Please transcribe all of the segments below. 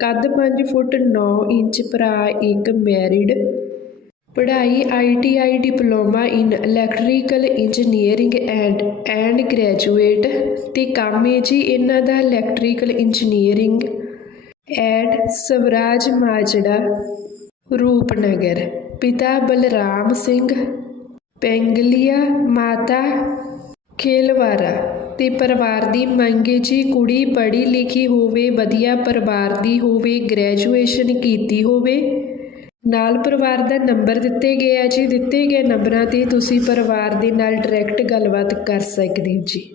ਕੱਦ 5 ਫੁੱਟ 9 ਇੰਚ ਭਰਾ ਇੱਕ ਮੈਰਿਡ। ਪੜ੍ਹਾਈ ITI diploma in electrical engineering and and graduate ਤੇ ਕੰਮ ਹੈ ਜੀ ਇਹਨਾਂ ਦਾ electrical engineering at Swaraj Majra, Rupnagar. ਪਿਤਾ ਬਲਰਾਮ ਸਿੰਘ, ਪੈਂਗਲੀਆ ਮਾਤਾ ਖੇਲਵਾਰਾ। ਅਤੇ ਪਰਿਵਾਰ ਦੀ ਮੰਗ ਹੈ ਜੀ ਕੁੜੀ ਪੜ੍ਹੀ ਲਿਖੀ ਹੋਵੇ, ਵਧੀਆ ਪਰਿਵਾਰ ਦੀ ਹੋਵੇ ਗ੍ਰੈਜੂਏਸ਼ਨ ਕੀਤੀ ਹੋਵੇ। ਨਾਲ ਪਰਿਵਾਰ ਦਾ ਨੰਬਰ ਦਿੱਤੇ ਗਏ ਆ ਜੀ। ਦਿੱਤੇ ਗਏ ਨੰਬਰਾਂ ਤੇ ਤੁਸੀਂ ਪਰਿਵਾਰ ਦੇ ਨਾਲ ਡਾਇਰੈਕਟ ਗੱਲਬਾਤ ਕਰ ਸਕਦੇ ਹੋ ਜੀ।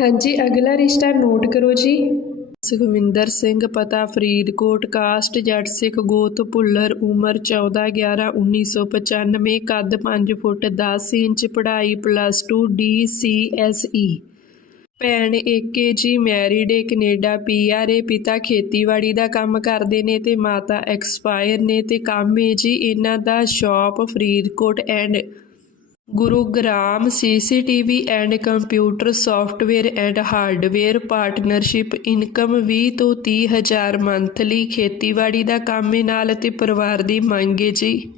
ਹਾਂਜੀ, ਅਗਲਾ ਰਿਸ਼ਤਾ ਨੋਟ ਕਰੋ ਜੀ। ਸੁਖਵਿੰਦਰ ਸਿੰਘ, ਪਤਾ ਫਰੀਦਕੋਟ, ਕਾਸਟ ਜੱਟ ਸਿੱਖ ਗੋਤ, ਭੁੱਲਰ, ਉਮਰ 14 11 1995 ਕੱਦ 5 ਫੁੱਟ 10 ਇੰਚ, ਪੜ੍ਹਾਈ ਪਲੱਸ 2 ਡੀਸੀਐਸਈ ਭੈਣ ਏਕੇ ਜੀ ਮੈਰਿਡ ਏ ਕੈਨੇਡਾ ਪੀਆਰ ਏ ਪਿਤਾ ਖੇਤੀਬਾੜੀ ਦਾ ਕੰਮ ਕਰਦੇ ਨੇ ਤੇ ਮਾਤਾ ਐਕਸਪਾਇਰ ਨੇ ਤੇ ਕੰਮ ਏ ਜੀ ਇਹਨਾਂ ਦਾ shop Faridkot and Gurugram CCTV and computer software and hardware partnership income 20 ਤੋਂ 30 ਹਜ਼ਾਰ ਮੰਥਲੀ ਖੇਤੀਬਾੜੀ ਦਾ ਕੰਮ ਏ ਨਾਲ ਤੇ ਪਰਿਵਾਰ ਦੀ ਮੰਗ ਏ ਜੀ।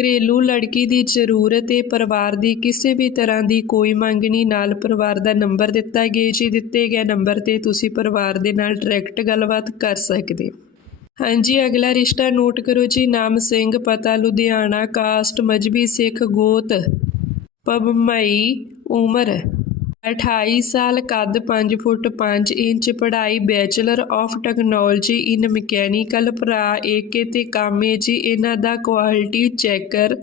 ਘਰੇਲੂ ਲੜਕੀ ਦੀ ਜ਼ਰੂਰਤ ਏ ਪਰਿਵਾਰ ਦੀ ਕਿਸੇ ਵੀ ਤਰ੍ਹਾਂ ਦੀ ਕੋਈ ਮੰਗ ਨਹੀਂ। ਨਾਲ ਪਰਿਵਾਰ ਦਾ ਨੰਬਰ ਦਿੱਤਾ ਗਿਆ ਜੀ। ਦਿੱਤੇ ਗਏ ਨੰਬਰ ਤੇ ਤੁਸੀਂ ਪਰਿਵਾਰ ਦੇ ਨਾਲ ਡਾਇਰੈਕਟ ਗੱਲਬਾਤ ਕਰ ਸਕਦੇ ਹੋ। ਹਾਂਜੀ, ਅਗਲਾ ਰਿਸ਼ਤਾ ਨੋਟ ਕਰੋ ਜੀ। ਨਾਮ ਸਿੰਘ, ਪਤਾ ਲੁਧਿਆਣਾ, ਕਾਸਟ, ਮਜਬੀ ਸਿੱਖ, ਗੋਤ। ਪਬਮਈ ਉਮਰ। 28 ਸਾਲ ਕੱਦ 5 ਫੁੱਟ 5 ਇੰਚ, ਪੜ੍ਹਾਈ bachelor of technology in mechanical, ਭਰਾ ਏਕੇ ਤੇ ਕਾਮੇ ਜੀ, ਇਹਨਾਂ ਦਾ ਕੁਆਲਿਟੀ ਚੈੱਕਰ।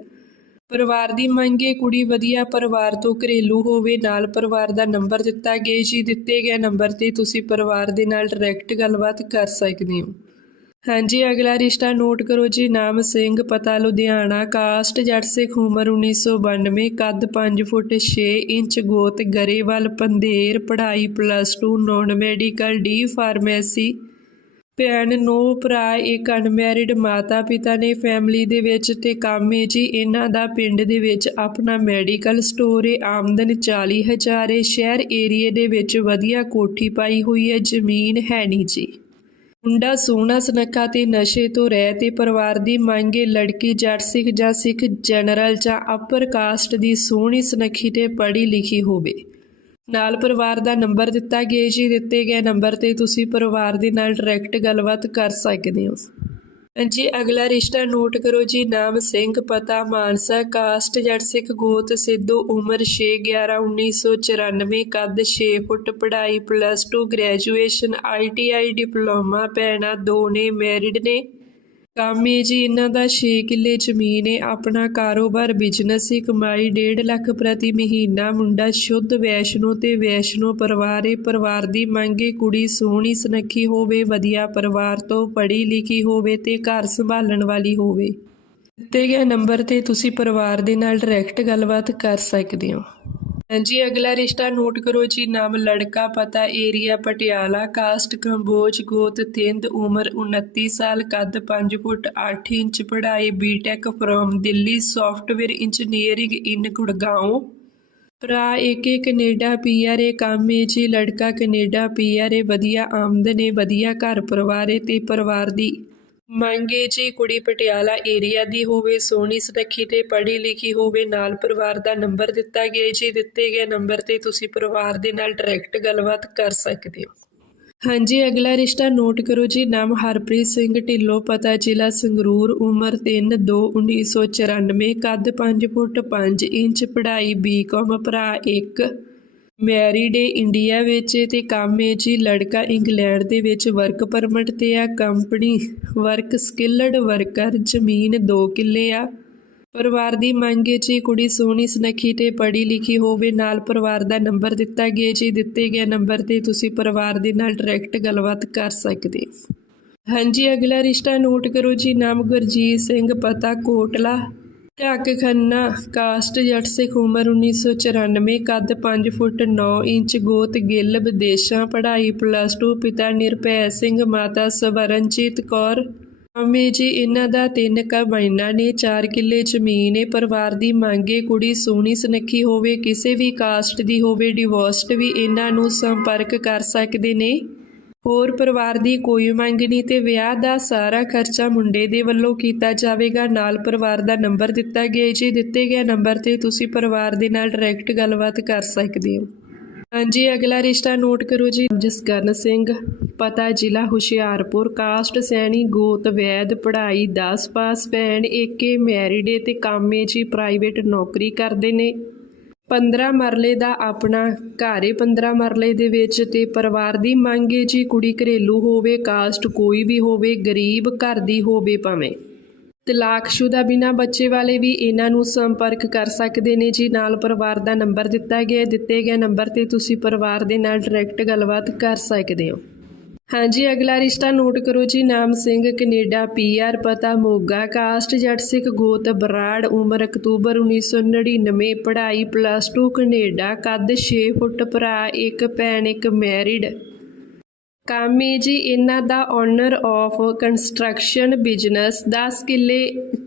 ਪਰਿਵਾਰ ਦੀ ਮੰਗੇ ਕੁੜੀ ਵਧੀਆ, ਪਰਿਵਾਰ ਤੋਂ ਘਰੇਲੂ ਹੋਵੇ, ਨਾਲ ਪਰਿਵਾਰ ਦਾ ਨੰਬਰ ਦਿੱਤਾ ਗਿਆ ਜੀ, ਦਿੱਤੇ ਗਏ ਨੰਬਰ ਤੇ ਤੁਸੀਂ ਪਰਿਵਾਰ ਦੇ ਨਾਲ ਡਾਇਰੈਕਟ ਗੱਲਬਾਤ ਕਰ ਸਕਦੇ ਹੋ। ਹਾਂਜੀ, ਅਗਲਾ ਰਿਸ਼ਤਾ ਨੋਟ ਕਰੋ ਜੀ। ਨਾਮ ਸਿੰਘ, ਪਤਾ ਲੁਧਿਆਣਾ, ਕਾਸਟ ਜੱਟ ਸਿੱਖ ਉਮਰ 1992 ਕੱਦ 5 ਫੁੱਟ 6 ਇੰਚ, ਗੋਤ ਗਰੇਵਾਲ, ਪੰਧੇਰ, ਪੜ੍ਹਾਈ plus 2 non medical D pharmacy ਭੈਣ, ਨੋ ਭਰਾ, ਇੱਕ ਅਨਮੈਰਿਡ ਮਾਤਾ ਪਿਤਾ ਨੇ ਫੈਮਿਲੀ ਦੇ ਵਿੱਚ ਤੇ ਕੰਮ ਏ ਜੀ। ਇਹਨਾਂ ਦਾ ਪਿੰਡ ਦੇ ਵਿੱਚ ਆਪਣਾ ਮੈਡੀਕਲ ਸਟੋਰ ਏ ਆਮਦਨ 40000 ਏ ਸ਼ਹਿਰ ਏਰੀਏ ਦੇ ਵਿੱਚ ਵਧੀਆ ਕੋਠੀ ਪਾਈ ਹੋਈ ਹੈ। ਜ਼ਮੀਨ ਹੈ ਨਹੀਂ ਜੀ। ਮੁੰਡਾ ਸੋਹਣਾ ਸੁਨੱਖਾ ਤੇ ਨਸ਼ੇ ਤੋਂ ਰਹਿ ਤੇ ਪਰਿਵਾਰ ਦੀ ਮੰਗੇ ਲੜਕੀ ਜੱਟ ਸਿੱਖ ਜਾਂ ਸਿੱਖ ਜਨਰਲ ਜਾਂ ਅਪਰ ਕਾਸਟ ਦੀ ਸੋਹਣੀ ਸੁਨੱਖੀ ਤੇ ਪੜ੍ਹੀ ਲਿਖੀ ਹੋਵੇ। ਨਾਲ ਪਰਿਵਾਰ ਦਾ ਨੰਬਰ ਦਿੱਤਾ ਗਿਆ ਜੀ। ਦਿੱਤੇ ਗਏ ਨੰਬਰ ਤੇ ਤੁਸੀਂ ਪਰਿਵਾਰ ਦੇ ਨਾਲ ਡਾਇਰੈਕਟ ਗੱਲਬਾਤ ਕਰ ਸਕਦੇ ਹੋ। ਜੀ, ਅਗਲਾ ਰਿਸ਼ਤਾ ਨੋਟ ਕਰੋ ਜੀ, ਨਾਮ ਸਿੰਘ, ਪਤਾ ਮਾਨਸਾ, ਕਾਸਟ ਜੱਟ ਸਿੱਖ ਗੋਤ ਸਿੱਧੂ, ਉਮਰ 6 11 1994 ਕੱਦ 6 ਫੁੱਟ, ਪੜ੍ਹਾਈ ਪਲੱਸ 2 ਗ੍ਰੈਜੂਏਸ਼ਨ ਆਈਟੀਆਈ ਡਿਪਲੋਮਾ, ਭੈਣਾਂ ਦੋ ਨੇ ਮੈਰਿਡ ਨੇ। ਕੰਮ ਏ ਜੀ, ਇਹਨਾਂ ਦਾ 6 ਕਿੱਲੇ ਜ਼ਮੀਨ ਏ। ਆਪਣਾ ਕਾਰੋਬਾਰ ਬਿਜ਼ਨਸ ਏ। ਕਮਾਈ 1.5 ਲੱਖ ਪ੍ਰਤੀ ਮਹੀਨਾ। ਮੁੰਡਾ ਸ਼ੁੱਧ ਵੈਸ਼ਨੋ ਤੇ ਵੈਸ਼ਨੋ ਪਰਿਵਾਰ ਏ। ਪਰਿਵਾਰ ਦੀ ਮੰਗ ਮੰਗੇ ਕੁੜੀ ਸੋਹਣੀ ਸੁਨੱਖੀ ਹੋਵੇ, ਵਧੀਆ ਪਰਿਵਾਰ ਤੋਂ ਪੜ੍ਹੀ ਲਿਖੀ ਹੋਵੇ ਤੇ ਘਰ ਸੰਭਾਲਣ ਵਾਲੀ ਹੋਵੇ। ਦਿੱਤੇ ਗਏ ਨੰਬਰ ਤੇ ਤੁਸੀਂ ਪਰਿਵਾਰ ਦੇ ਨਾਲ ਡਾਇਰੈਕਟ ਗੱਲਬਾਤ ਕਰ ਸਕਦੇ ਹੋ। ਹਾਂਜੀ, ਅਗਲਾ ਰਿਸ਼ਤਾ ਨੋਟ ਕਰੋ ਜੀ, ਨਾਮ ਲੜਕਾ, ਪਤਾ, ਏਰੀਆ, ਪਟਿਆਲਾ, ਕਾਸਟ, ਕੰਬੋਜ, ਗੋਤ ਥਿੰਦ ਉਮਰ 29 ਸਾਲ, ਕੱਦ 5 ਫੁੱਟ 8 ਇੰਚ, ਪੜ੍ਹਾਈ BTech from Delhi software engineering in Gurgaon ਭਰਾ ਏਕੇ ਕੈਨੇਡਾ ਪੀਆਰ ਏ ਕੰਮ ਏ ਜੀ, ਲੜਕਾ, ਕੈਨੇਡਾ ਪੀਆਰ ਏ ਵਧੀਆ, ਆਮਦਨ ਏ, ਵਧੀਆ ਘਰ ਪਰਿਵਾਰ ਏ ਤੇ ਪਰਿਵਾਰ ਦੀ ਮੰਗੇ ਜੀ ਕੁੜੀ ਪਟਿਆਲਾ ਏਰੀਆ ਦੀ ਹੋਵੇ, ਸੋਹਣੀ ਸੁਨੱਖੀ ਤੇ ਪੜ੍ਹੀ ਲਿਖੀ ਹੋਵੇ, ਨਾਲ ਪਰਿਵਾਰ ਦਾ ਨੰਬਰ ਦਿੱਤਾ ਗਿਆ ਜੀ। ਦਿੱਤੇ ਗਏ ਨੰਬਰ ਤੇ ਤੁਸੀਂ ਪਰਿਵਾਰ ਦੇ ਨਾਲ ਡਾਇਰੈਕਟ ਗੱਲਬਾਤ ਕਰ ਸਕਦੇ ਹੋ। ਹਾਂਜੀ, ਅਗਲਾ ਰਿਸ਼ਤਾ ਨੋਟ ਕਰੋ ਜੀ। ਨਾਮ ਹਰਪ੍ਰੀਤ ਸਿੰਘ, ਢਿੱਲੋਂ ਪਤਾ, ਜ਼ਿਲ੍ਹਾ ਸੰਗਰੂਰ, ਉਮਰ 3 2 1994 ਕੱਦ 5 ਫੁੱਟ 5 ਇੰਚ, ਪੜ੍ਹਾਈ ਬੀਕਾਮ ਭਰਾ 1 ਮੈਰਿਡ ਇੰਡੀਆ ਵਿੱਚ ਏ ਤੇ ਕੰਮ ਹੈ ਜੀ ਲੜਕਾ ਇੰਗਲੈਂਡ ਦੇ ਵਿੱਚ ਵਰਕ ਪਰਮਿਟ ਤੇ ਆ ਕੰਪਨੀ ਵਰਕ ਸਕਿਲਡ ਵਰਕਰ ਜ਼ਮੀਨ 2 ਕਿੱਲੇ ਆ। ਪਰਿਵਾਰ ਦੀ ਮੰਗ ਹੈ ਜੀ ਕੁੜੀ ਸੋਹਣੀ, ਸੁਨੱਖੀ ਤੇ ਪੜ੍ਹੀ ਲਿਖੀ ਹੋਵੇ, ਨਾਲ ਪਰਿਵਾਰ ਦਾ ਨੰਬਰ ਦਿੱਤਾ ਗਿਆ ਜੀ। ਦਿੱਤੇ ਗਏ ਨੰਬਰ ਤੇ ਤੁਸੀਂ ਪਰਿਵਾਰ ਦੇ ਨਾਲ ਡਾਇਰੈਕਟ ਗੱਲਬਾਤ ਕਰ ਸਕਦੇ ਹੋ। ਹਾਂਜੀ, ਅਗਲਾ ਰਿਸ਼ਤਾ ਨੋਟ ਕਰੋ ਜੀ। ਨਾਮ ਗੁਰਜੀਤ ਸਿੰਘ, ਪਤਾ ਕੋਟਲਾ। ਢੱਕ ਖੰਨਾ ਕਾਸਟ ਜੱਟ ਸਿੱਖ ਉਮਰ 1994 ਕੱਦ 5 ਫੁੱਟ 9 ਇੰਚ, ਗੋਤ ਗਿੱਲ, ਵਿਦੇਸ਼ਾਂ ਪੜ੍ਹਾਈ ਪਲੱਸ 2 ਪਿਤਾ ਨਿਰਭੈ ਸਿੰਘ, ਮਾਤਾ ਸਵਰਨਜੀਤ ਕੌਰ। ਅੰਮੀ ਜੀ, ਇਹਨਾਂ ਦਾ ਤਿੰਨ ਕਮਾਈਨਾਂ ਨੇ 4 ਕਿੱਲੇ ਜ਼ਮੀਨ ਹੈ ਪਰਿਵਾਰ ਦੀ ਮੰਗੇ ਕੁੜੀ ਸੋਹਣੀ ਸੁਨੱਖੀ ਹੋਵੇ, ਕਿਸੇ ਵੀ ਕਾਸਟ ਦੀ ਹੋਵੇ ਡਿਵੋਰਸਡ ਵੀ ਇਹਨਾਂ ਨੂੰ ਸੰਪਰਕ ਕਰ ਸਕਦੇ ਨੇ। ਹੋਰ ਪਰਿਵਾਰ ਦੀ ਕੋਈ ਮੰਗ ਨਹੀਂ ਤੇ ਵਿਆਹ ਦਾ ਸਾਰਾ ਖਰਚਾ ਮੁੰਡੇ ਦੇ ਵੱਲੋਂ ਕੀਤਾ ਜਾਵੇਗਾ। ਨਾਲ ਪਰਿਵਾਰ ਦਾ ਨੰਬਰ ਦਿੱਤਾ ਗਿਆ ਜੀ ਦਿੱਤੇ ਗਏ ਨੰਬਰ ਤੇ ਤੁਸੀਂ ਪਰਿਵਾਰ ਦੇ ਨਾਲ ਡਾਇਰੈਕਟ ਗੱਲਬਾਤ ਕਰ ਸਕਦੇ ਹੋ। ਹਾਂਜੀ, ਅਗਲਾ ਰਿਸ਼ਤਾ ਨੋਟ ਕਰੋ ਜੀ। ਜਸਕਰਨ ਸਿੰਘ, ਪਤਾ ਜ਼ਿਲ੍ਹਾ ਹੁਸ਼ਿਆਰਪੁਰ, ਕਾਸਟ ਸੈਣੀ, ਗੋਤ, ਵੈਦ, ਪੜ੍ਹਾਈ 10 ਪਾਸ ਭੈਣ, ਏਕੇ, ਮੈਰਿਡ ਏ ਤੇ ਕੰਮੇ ਜੀ ਪ੍ਰਾਈਵੇਟ ਨੌਕਰੀ ਕਰਦੇ ਨੇ। 15 ਮਰਲੇ ਦਾ ਆਪਣਾ ਘਰ ਏ 15 ਮਰਲੇ ਦੇ ਵਿੱਚ ਤੇ ਪਰਿਵਾਰ ਦੀ ਮੰਗ ਏ ਜੀ ਕੁੜੀ ਘਰੇਲੂ ਹੋਵੇ, ਕਾਸਟ ਕੋਈ ਵੀ ਹੋਵੇ, ਗਰੀਬ ਘਰ ਦੀ ਹੋਵੇ ਭਾਵੇਂ। ਤਲਾਕਸ਼ੁਦਾ ਬਿਨਾ ਬੱਚੇ ਵਾਲੇ ਵੀ ਇਹਨਾਂ ਨੂੰ ਸੰਪਰਕ ਕਰ ਸਕਦੇ ਨੇ ਜੀ। ਨਾਲ ਪਰਿਵਾਰ ਦਾ ਨੰਬਰ ਦਿੱਤਾ ਗਿਆ, ਦਿੱਤੇ ਗਏ ਨੰਬਰ ਤੇ ਤੁਸੀਂ ਪਰਿਵਾਰ ਦੇ ਨਾਲ ਡਾਇਰੈਕਟ ਗੱਲਬਾਤ ਕਰ ਸਕਦੇ ਹੋ। ਹਾਂਜੀ, ਅਗਲਾ ਰਿਸ਼ਤਾ ਨੋਟ ਕਰੋ ਜੀ। ਨਾਮ ਸਿੰਘ, ਕੈਨੇਡਾ ਪੀਆਰ ਪਤਾ ਮੋਗਾ, ਕਾਸਟ ਜੱਟ ਸਿੱਖ, ਗੋਤ ਬਰਾੜ, ਉਮਰ ਅਕਤੂਬਰ 1999 ਪੜ੍ਹਾਈ ਪਲੱਸ 2 ਕੈਨੇਡਾ, ਕੱਦ 6 ਫੁੱਟ, ਭਰਾ ਇੱਕ, ਭੈਣ ਇੱਕ ਮੈਰਿਡ ਕੰਮ ਕਾਮੇ ਜੀ ਇਹਨਾਂ ਦਾ ਓਨਰ ਆਫ ਕੰਸਟਰਕਸ਼ਨ ਬਿਜ਼ਨਸ 10 ਕਿੱਲੇ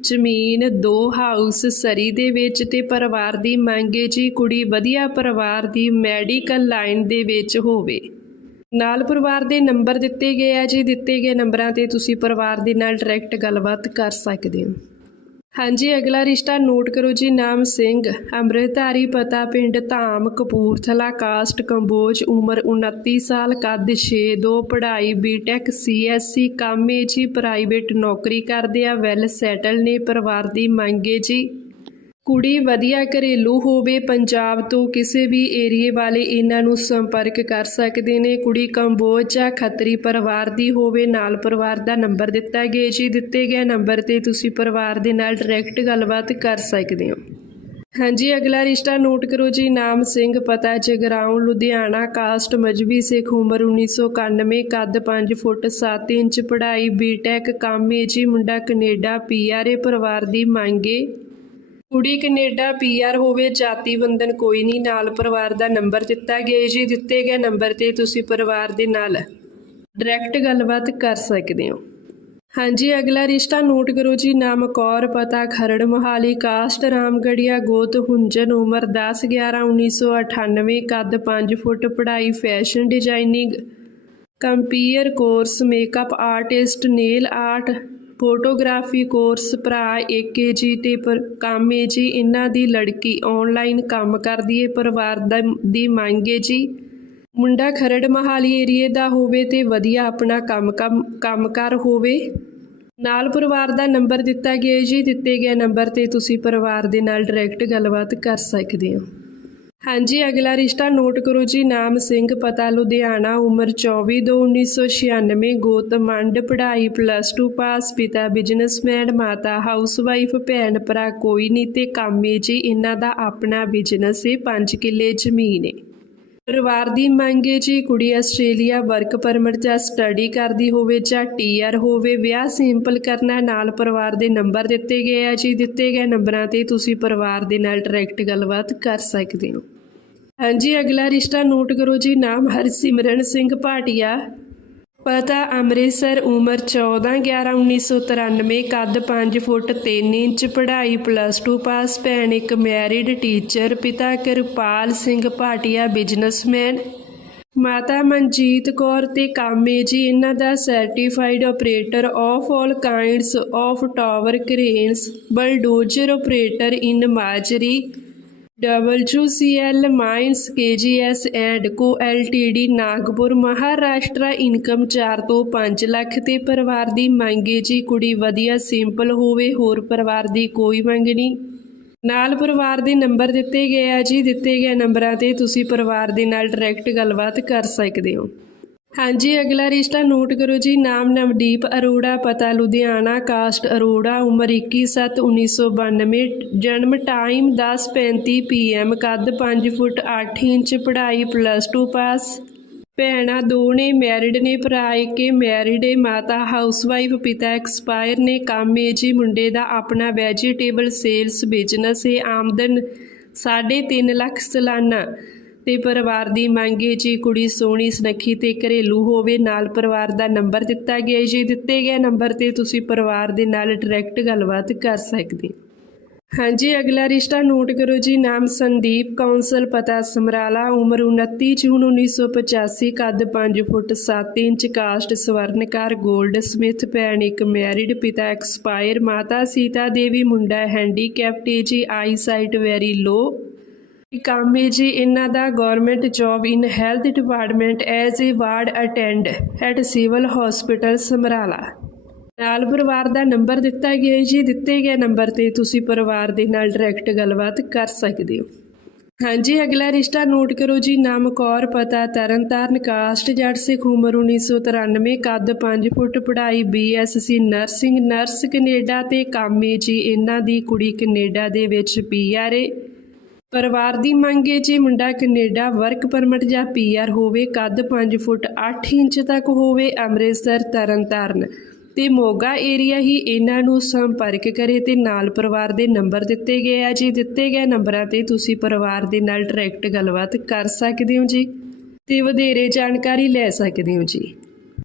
ਜ਼ਮੀਨ, ਦੋ ਹਾਊਸ ਸਰੀ ਦੇ ਵਿੱਚ ਤੇ ਪਰਿਵਾਰ ਦੀ ਮੰਗ ਮੰਗੇ ਜੀ ਕੁੜੀ ਵਧੀਆ ਪਰਿਵਾਰ ਦੀ ਮੈਡੀਕਲ ਲਾਈਨ ਦੇ ਵਿੱਚ ਹੋਵੇ। ਨਾਲ ਪਰਿਵਾਰ ਦੇ ਨੰਬਰ ਦਿੱਤੇ ਗਏ ਆ ਜੀ, ਦਿੱਤੇ ਗਏ ਨੰਬਰਾਂ ਤੇ ਤੁਸੀਂ ਪਰਿਵਾਰ ਦੇ ਨਾਲ ਡਾਇਰੈਕਟ ਗੱਲਬਾਤ ਕਰ ਸਕਦੇ ਹੋ। ਹਾਂਜੀ, ਅਗਲਾ ਰਿਸ਼ਤਾ ਨੋਟ ਕਰੋ ਜੀ, ਨਾਮ ਸਿੰਘ, ਅੰਮ੍ਰਿਤਧਾਰੀ, ਪਤਾ ਪਿੰਡ ਧਾਮ, ਕਪੂਰਥਲਾ, ਕਾਸਟ, ਕੰਬੋਜ, ਉਮਰ 29 ਸਾਲ, ਕੱਦ 6'2 ਪੜ੍ਹਾਈ ਬੀਟੈਕ ਸੀਐਸਸੀ ਕਾਮੇ ਜੀ ਪ੍ਰਾਈਵੇਟ ਨੌਕਰੀ ਕਰਦੇ ਆ ਵੈਲ ਸੈਟਲ ਨੇ, ਪਰਿਵਾਰ ਦੀ ਮੰਗੇ ਜੀ। ਕੁੜੀ ਵਧੀਆ ਘਰੇਲੂ ਹੋਵੇ, ਪੰਜਾਬ ਤੋਂ ਕਿਸੇ ਵੀ ਏਰੀਏ ਵਾਲੇ ਇਹਨਾਂ ਨੂੰ ਸੰਪਰਕ ਕਰ ਸਕਦੇ ਨੇ। ਕੁੜੀ ਕੰਬੋਜ ਜਾਂ ਖੱਤਰੀ ਪਰਿਵਾਰ ਦੀ ਹੋਵੇ, ਨਾਲ ਪਰਿਵਾਰ ਦਾ ਨੰਬਰ ਦਿੱਤਾ ਗਿਆ ਜੀ। ਦਿੱਤੇ ਗਏ ਨੰਬਰ ਤੇ ਤੁਸੀਂ ਪਰਿਵਾਰ ਦੇ ਨਾਲ ਡਾਇਰੈਕਟ ਗੱਲਬਾਤ ਕਰ ਸਕਦੇ ਹੋ। ਹਾਂਜੀ, ਅਗਲਾ ਰਿਸ਼ਤਾ ਨੋਟ ਕਰੋ ਜੀ। ਨਾਮ ਸਿੰਘ, ਪਤਾ ਜਗਰਾਉਂ, ਲੁਧਿਆਣਾ, ਕਾਸਟ, ਮਜਬੀ ਸਿੱਖ, ਉਮਰ 1991 ਕੱਦ 5 ਫੁੱਟ 7 ਇੰਚ, ਪੜ੍ਹਾਈ ਬੀਟੈਕ, ਕਾਮੇ ਜੀ, ਮੁੰਡਾ ਕੈਨੇਡਾ ਪੀਆਰਏ ਪਰਿਵਾਰ ਦੀ ਮੰਗੇ ਕੁੜੀ ਕੈਨੇਡਾ ਪੀਆਰ ਹੋਵੇ, ਜਾਤੀ ਬੰਧਨ ਕੋਈ ਨਹੀਂ, ਨਾਲ ਪਰਿਵਾਰ ਦਾ ਨੰਬਰ ਦਿੱਤਾ ਗਿਆ ਜੀ। ਦਿੱਤੇ ਗਏ ਨੰਬਰ ਤੇ ਤੁਸੀਂ ਪਰਿਵਾਰ ਦੇ ਨਾਲ ਡਾਇਰੈਕਟ ਗੱਲਬਾਤ ਕਰ ਸਕਦੇ ਹੋ। ਹਾਂਜੀ, ਅਗਲਾ ਰਿਸ਼ਤਾ ਨੋਟ ਕਰੋ ਜੀ। ਨਾਮ ਕੌਰ, ਪਤਾ ਖਰੜ ਮੋਹਾਲੀ, ਕਾਸਟ ਰਾਮਗੜੀਆ, ਗੋਤ ਹੁੰਜਨ, ਉਮਰ 10 11 1998 ਕੱਦ 5 ਫੁੱਟ, ਪੜ੍ਹਾਈ fashion designing compere course, makeup artist, nail art photography course ਭਰਾ ਏਕੇ ਜੀ ਤੇ ਪਰ ਕਾਮੇ ਜੀ ਇਹਨਾਂ ਦੀ ਲੜਕੀ ਆਨਲਾਈਨ ਕੰਮ ਕਰਦੀ ਏ, ਪਰਿਵਾਰ ਦਾ ਦੀ ਮੰਗੇ ਜੀ। ਮੁੰਡਾ ਖਰੜ ਮਹਾਲੀ ਏਰੀਏ ਦਾ ਹੋਵੇ ਤੇ ਵਧੀਆ ਆਪਣਾ ਕੰਮ ਕੰਮ, ਕੰਮਕਾਰ ਹੋਵੇ। ਨਾਲ ਪਰਿਵਾਰ ਦਾ ਨੰਬਰ ਦਿੱਤਾ ਗਿਆ ਜੀ, ਦਿੱਤੇ ਗਏ ਨੰਬਰ ਤੇ ਤੁਸੀਂ ਪਰਿਵਾਰ ਦੇ ਨਾਲ ਡਾਇਰੈਕਟ ਗੱਲਬਾਤ ਕਰ ਸਕਦੇ ਹੋ। ਹਾਂਜੀ, ਅਗਲਾ ਰਿਸ਼ਤਾ ਨੋਟ ਕਰੋ ਜੀ। ਨਾਮ ਸਿੰਘ, ਪਤਾ ਲੁਧਿਆਣਾ, ਉਮਰ 24 ਦੋ 1996 ਗੋਤ ਮੰਡ ਪੜ੍ਹਾਈ ਪਲੱਸ 2 ਪਾਸ ਪਿਤਾ ਬਿਜ਼ਨਸਮੈਨ ਮਾਤਾ ਹਾਊਸਵਾਈਫ ਭੈਣ ਭਰਾ ਕੋਈ ਨਹੀਂ ਤੇ ਕਾਮੇ ਜੀ, ਇਹਨਾਂ ਦਾ ਆਪਣਾ ਬਿਜ਼ਨਸ ਹੈ 5 ਕਿੱਲੇ ਜ਼ਮੀਨ ਹੈ ਪਰਿਵਾਰ ਦੀ ਮੰਗ ਮੰਗੇ ਜੀ, ਕੁੜੀ ਆਸਟ੍ਰੇਲੀਆ ਵਰਕ ਪਰਮਿਟ ਜਾਂ ਸਟੱਡੀ ਕਰਦੀ ਹੋਵੇ ਜਾਂ ਟੀਆਰ ਹੋਵੇ, ਵਿਆਹ ਸਿੰਪਲ ਕਰਨਾ, ਨਾਲ ਪਰਿਵਾਰ ਦੇ ਨੰਬਰ ਦਿੱਤੇ ਗਏ ਆ ਜੀ। ਦਿੱਤੇ ਗਏ ਨੰਬਰਾਂ ਤੇ ਤੁਸੀਂ ਪਰਿਵਾਰ ਦੇ ਨਾਲ ਡਾਇਰੈਕਟ ਗੱਲਬਾਤ ਕਰ ਸਕਦੇ ਹੋ। ਹਾਂਜੀ, ਅਗਲਾ ਰਿਸ਼ਤਾ ਨੋਟ ਕਰੋ ਜੀ, ਨਾਮ ਹਰਸਿਮਰਨ ਸਿੰਘ ਭਾਟੀਆ। ਪਤਾ ਅੰਮ੍ਰਿਤਸਰ ਉਮਰ 14 11 1993 ਕੱਦ 5 ਫੁੱਟ 3 ਇੰਚ, ਪੜ੍ਹਾਈ ਪਲੱਸ 2 ਪਾਸ ਭੈਣ ਇੱਕ ਮੈਰਿਡ ਟੀਚਰ ਪਿਤਾ ਕਿਰਪਾਲ ਸਿੰਘ ਭਾਟੀਆ ਬਿਜ਼ਨਸਮੈਨ ਮਾਤਾ ਮਨਜੀਤ ਕੌਰ ਤੇ ਕਾਮੇ ਜੀ, ਇਹਨਾਂ ਦਾ certified operator of all kinds of tower cranes bulldozer operator in Majri WCL mines KGS and co LTD Nagpur Maharashtra income 4 ਤੋਂ 5 ਲੱਖ ਤੇ ਪਰਿਵਾਰ ਦੀ ਮੰਗੇ ਜੀ, ਕੁੜੀ ਵਧੀਆ ਸਿੰਪਲ ਹੋਵੇ, ਹੋਰ ਪਰਿਵਾਰ ਦੀ ਕੋਈ ਮੰਗ ਨਹੀਂ। ਨਾਲ ਪਰਿਵਾਰ ਦੇ ਨੰਬਰ ਦਿੱਤੇ ਗਏ ਆ ਜੀ। ਦਿੱਤੇ ਗਏ ਨੰਬਰਾਂ ਤੇ ਤੁਸੀਂ ਪਰਿਵਾਰ ਦੇ ਨਾਲ ਡਾਇਰੈਕਟ ਗੱਲਬਾਤ ਕਰ ਸਕਦੇ ਹੋ। ਹਾਂਜੀ, ਅਗਲਾ ਰਿਸ਼ਤਾ ਨੋਟ ਕਰੋ ਜੀ। ਨਾਮ ਨਵਦੀਪ ਅਰੋੜਾ, ਪਤਾ ਲੁਧਿਆਣਾ, ਕਾਸਟ ਅਰੋੜਾ, ਉਮਰ 21/7/1992 ਜਨਮ ਟਾਈਮ 10:35 ਪੀਐਮ ਕੱਦ 5 ਫੁੱਟ 8 ਇੰਚ, ਪੜ੍ਹਾਈ ਪਲੱਸ 2 ਪਾਸ। ਭੈਣਾਂ ਦੋ ਨੇ ਮੈਰਿਡ ਨੇ, ਭਰਾ ਕੇ ਮੈਰਿਡ ਏ, ਮਾਤਾ ਹਾਊਸਵਾਈਫ, ਪਿਤਾ ਐਕਸਪਾਇਰ ਨੇ, ਕੰਮ ਏ ਜੀ, ਮੁੰਡੇ ਦਾ ਆਪਣਾ ਵੈਜੀਟੇਬਲ ਸੇਲਸ ਬਿਜ਼ਨਸ ਹੈ ਆਮਦਨ 3.5 ਲੱਖ ਸਾਲਾਨਾ। ਤੇ ਪਰਿਵਾਰ ਦੀ ਮੰਗ ਮੰਗੇ ਜੀ, ਕੁੜੀ ਸੋਹਣੀ, ਸੁਨੱਖੀ ਤੇ ਘਰੇਲੂ ਹੋਵੇ, ਨਾਲ ਪਰਿਵਾਰ ਦਾ ਨੰਬਰ ਦਿੱਤਾ ਗਿਆ ਜੀ। ਦਿੱਤੇ ਗਏ ਨੰਬਰ ਤੇ ਤੁਸੀਂ ਪਰਿਵਾਰ ਦੇ ਨਾਲ ਡਾਇਰੈਕਟ ਗੱਲਬਾਤ ਕਰ ਸਕਦੇ ਹਾਂਜੀ, ਅਗਲਾ ਰਿਸ਼ਤਾ ਨੋਟ ਕਰੋ ਜੀ। ਨਾਮ ਸੰਦੀਪ, ਕੌਂਸਲ ਪਤਾ ਸਮਰਾਲਾ, ਉਮਰ 29 ਜੂਨ 1985 ਕੱਦ 5 ਫੁੱਟ 7 ਇੰਚ, ਕਾਸਟ ਸਵਰਨਕਾਰ 골ਡ ਸਮਿਥ, ਭੈਣ ਇੱਕ ਮੈਰਿਡ ਪਿਤਾ ਐਕਸਪਾਇਰ ਮਾਤਾ ਸੀਤਾ ਦੇਵੀ, ਮੁੰਡਾ ਹੈਂਡੀਕੈਪਟ ਏ ਜੀ ਆਈ ਸਾਈਟ ਵੈਰੀ ਲੋ ਕੰਮ ਹੈ ਜੀ, ਇਹਨਾਂ ਦਾ government job in health department as a ward attend at civil hospital Samrala. ਨਾਲ ਪਰਿਵਾਰ ਦਾ ਨੰਬਰ ਦਿੱਤਾ ਗਿਆ ਹੈ ਜੀ, ਦਿੱਤੇ ਗਏ ਨੰਬਰ ਤੇ ਤੁਸੀਂ ਪਰਿਵਾਰ ਦੇ ਨਾਲ ਡਾਇਰੈਕਟ ਗੱਲਬਾਤ ਕਰ ਸਕਦੇ ਹੋ। ਹਾਂਜੀ, ਅਗਲਾ ਰਿਸ਼ਤਾ ਨੋਟ ਕਰੋ ਜੀ, ਨਾਮ ਕੌਰ, ਪਤਾ ਤਰਨਤਾਰਨ ਕਾਸਟ ਜੱਟ ਸਿੱਖ ਉਮਰ 1993 ਕੱਦ 5 ਫੁੱਟ, ਪੜ੍ਹਾਈ ਬੀਐਸਸੀ ਨਰਸਿੰਗ ਨਰਸ ਕੈਨੇਡਾ ਤੇ ਕੰਮ ਏ ਜੀ, ਇਹਨਾਂ ਦੀ ਕੁੜੀ ਕੈਨੇਡਾ ਦੇ ਵਿੱਚ ਪੀਆਰਏ ਪਰਿਵਾਰ ਦੀ ਮੰਗ ਹੈ ਜੀ ਮੁੰਡਾ ਕੈਨੇਡਾ ਵਰਕ ਪਰਮਿਟ ਜਾਂ ਪੀਆਰ ਹੋਵੇ, ਕੱਦ 5 ਫੁੱਟ 8 ਇੰਚ ਤੱਕ ਹੋਵੇ, ਅੰਮ੍ਰਿਤਸਰ, ਤਰਨਤਾਰਨ ਤੇ ਮੋਗਾ ਏਰੀਆ ਹੀ ਇਹਨਾਂ ਨੂੰ ਸੰਪਰਕ ਕਰੇ ਤੇ ਨਾਲ ਪਰਿਵਾਰ ਦੇ ਨੰਬਰ ਦਿੱਤੇ ਗਏ ਆ ਜੀ। ਦਿੱਤੇ ਗਏ ਨੰਬਰਾਂ ਤੇ ਤੁਸੀਂ ਪਰਿਵਾਰ ਦੇ ਨਾਲ ਡਾਇਰੈਕਟ ਗੱਲਬਾਤ ਕਰ ਸਕਦੇ ਹੋ ਜੀ ਤੇ ਵਧੇਰੇ ਜਾਣਕਾਰੀ ਲੈ ਸਕਦੇ ਹੋ ਜੀ।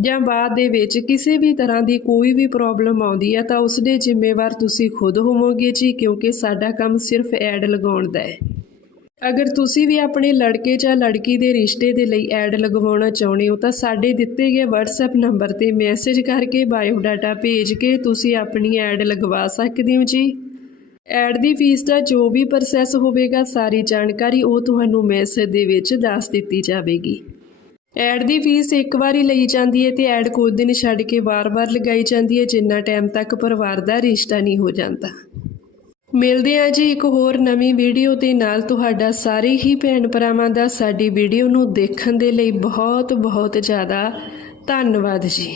ਜਾਂ ਬਾਅਦ ਦੇ ਵਿੱਚ ਕਿਸੇ ਵੀ ਤਰ੍ਹਾਂ ਦੀ ਕੋਈ ਵੀ ਪ੍ਰੋਬਲਮ ਆਉਂਦੀ ਹੈ ਤਾਂ ਉਸ ਦੇ ਜ਼ਿੰਮੇਵਾਰ ਤੁਸੀਂ ਖੁਦ ਹੋਵੋਗੇ ਜੀ, ਕਿਉਂਕਿ ਸਾਡਾ ਕੰਮ ਸਿਰਫ ਐਡ ਲਗਾਉਣ ਦਾ ਹੈ। ਅਗਰ ਤੁਸੀਂ ਵੀ ਆਪਣੇ ਲੜਕੇ ਜਾਂ ਲੜਕੀ ਦੇ ਰਿਸ਼ਤੇ ਦੇ ਲਈ ਐਡ ਲਗਵਾਉਣਾ ਚਾਹੁੰਦੇ ਹੋ ਤਾਂ ਸਾਡੇ ਦਿੱਤੇ ਗਏ WhatsApp ਨੰਬਰ ਤੇ ਮੈਸੇਜ ਕਰਕੇ ਬਾਇਓ ਡਾਟਾ ਭੇਜ ਕੇ ਤੁਸੀਂ ਆਪਣੀ ਐਡ ਲਗਵਾ ਸਕਦੇ ਹੋ ਜੀ। ਐਡ ਦੀ ਫੀਸ ਦਾ ਜੋ ਵੀ ਪ੍ਰੋਸੈਸ ਹੋਵੇਗਾ, ਸਾਰੀ ਜਾਣਕਾਰੀ ਉਹ ਤੁਹਾਨੂੰ ਮੈਸੇਜ ਦੇ ਵਿੱਚ ਦੱਸ ਦਿੱਤੀ ਜਾਵੇਗੀ। ਐਡ ਦੀ ਫੀਸ ਇੱਕ ਵਾਰੀ ਲਈ ਜਾਂਦੀ ਹੈ ਤੇ ਐਡ ਕੁਝ ਦਿਨ ਛੱਡ ਕੇ ਵਾਰ-ਵਾਰ ਲਗਾਈ ਜਾਂਦੀ ਹੈ, ਜਿੰਨਾ ਟਾਈਮ ਤੱਕ ਪਰਿਵਾਰ ਦਾ ਰਿਸ਼ਤਾ ਨਹੀਂ ਹੋ ਜਾਂਦਾ। ਮਿਲਦੇ ਆ ਜੀ ਇੱਕ ਹੋਰ ਨਵੀਂ ਵੀਡੀਓ ਦੇ ਨਾਲ। ਤੁਹਾਡਾ ਸਾਰੇ ਹੀ ਭੈਣ ਭਰਾਵਾਂ ਦਾ ਸਾਡੀ ਵੀਡੀਓ ਨੂੰ ਦੇਖਣ ਦੇ ਲਈ ਬਹੁਤ ਬਹੁਤ ਜ਼ਿਆਦਾ ਧੰਨਵਾਦ ਜੀ।